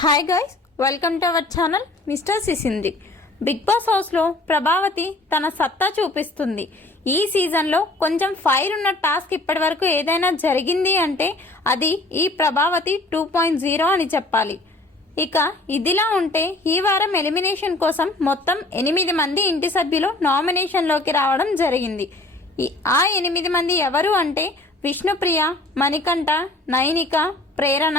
Hi guys, welcome to our channel mister Sisindri. Bigg Boss హౌస్లో ప్రభావతి తన సత్తా చూపిస్తుంది. ఈ సీజన్లో కొంచెం ఫైర్ ఉన్న టాస్క్ ఇప్పటి వరకు ఏదైనా జరిగింది అంటే అది ఈ ప్రభావతి 2.0 అని చెప్పాలి. ఇక ఇదిలా ఉంటే ఈ వారం ఎలిమినేషన్ కోసం మొత్తం 8 మంది ఇంటి సభ్యులు నామినేషన్లోకి రావడం జరిగింది. ఆ 8 మంది ఎవరు అంటే విష్ణుప్రియ, మణికంఠ, నైనిక, ప్రేరణ,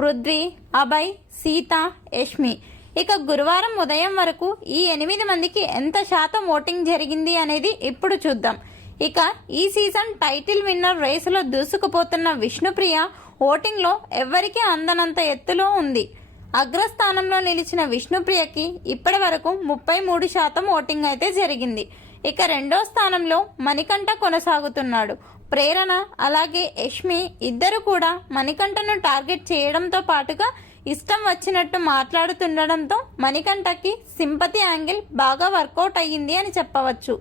పృథ్వీ, అభయ్, సీత, యష్మి. ఇక గురువారం ఉదయం వరకు ఈ 8 మందికి ఎంత శాతం ఓటింగ్ జరిగింది అనేది ఇప్పుడు చూద్దాం. ఇక ఈ సీజన్ టైటిల్ విన్నర్ రేసులో దూసుకుపోతున్న విష్ణుప్రియ ఓటింగ్లో ఎవ్వరికీ అందనంత ఎత్తులో ఉంది. అగ్రస్థానంలో నిలిచిన విష్ణుప్రియకి ఇప్పటి వరకు 33% ఓటింగ్ అయితే జరిగింది. ఇక రెండో స్థానంలో మణికంఠ కొనసాగుతున్నాడు. ప్రేరణ అలాగే యష్మి ఇద్దరు కూడా మణికంఠను టార్గెట్ చేయడంతో పాటుగా ఇష్టం వచ్చినట్టు మాట్లాడుతుండడంతో మణికంఠకి సింపతి యాంగిల్ బాగా వర్కౌట్ అయ్యింది అని చెప్పవచ్చు.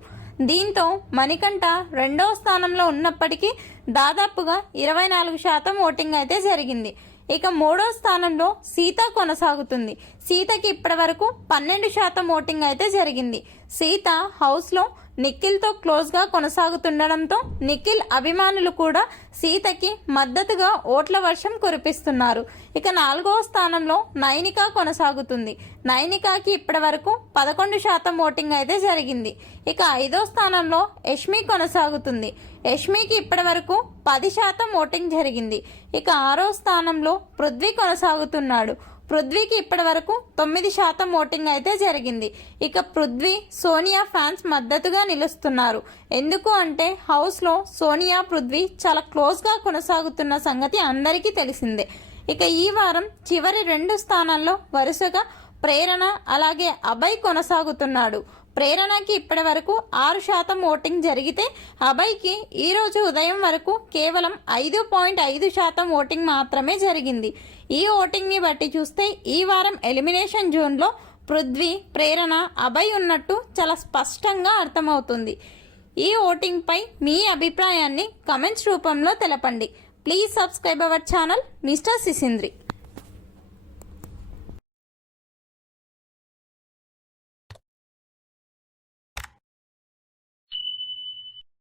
దీంతో మణికంఠ రెండవ స్థానంలో ఉన్నప్పటికీ దాదాపుగా 24% ఓటింగ్ అయితే జరిగింది. ఇక మూడో స్థానంలో సీత కొనసాగుతుంది. సీతకి ఇప్పటి వరకు 12% ఓటింగ్ అయితే జరిగింది. సీత హౌస్లో నిఖిల్తో క్లోజ్గా కొనసాగుతుండడంతో నిఖిల్ అభిమానులు కూడా సీతకి మద్దతుగా ఓట్ల వర్షం కురిపిస్తున్నారు. ఇక 4వ స్థానంలో నైనిక కొనసాగుతుంది. నైనికాకి ఇప్పటి వరకు 11% ఓటింగ్ అయితే జరిగింది. ఇక 5వ స్థానంలో యష్మి కొనసాగుతుంది. యష్మికి ఇప్పటి వరకు 10% ఓటింగ్ జరిగింది. ఇక 6వ స్థానంలో పృథ్వీ కొనసాగుతున్నాడు. పృథ్వీకి ఇప్పటి వరకు 9% ఓటింగ్ అయితే జరిగింది. ఇక పృథ్వీ సోనియా ఫ్యాన్స్ మద్దతుగా నిలుస్తున్నారు. ఎందుకు అంటే హౌస్లో సోనియా పృథ్వీ చాలా క్లోజ్గా కొనసాగుతున్న సంగతి అందరికీ తెలిసిందే. ఇక ఈ వారం చివరి 2 స్థానాల్లో వరుసగా ప్రేరణ అలాగే అభయ్ కొనసాగుతున్నాడు. ప్రేరణకి ఇప్పటి వరకు 6% ఓటింగ్ జరిగితే అభయ్కి ఈరోజు ఉదయం వరకు కేవలం 5.5% ఓటింగ్ మాత్రమే జరిగింది. ఈ ఓటింగ్ని బట్టి చూస్తే ఈ వారం ఎలిమినేషన్ జోన్లో పృథ్వీ, ప్రేరణ, అభయ్ ఉన్నట్టు చాలా స్పష్టంగా అర్థమవుతుంది. ఈ ఓటింగ్పై మీ అభిప్రాయాన్ని కమెంట్స్ రూపంలో తెలపండి. Please subscribe our channel mister సిసింద్రి.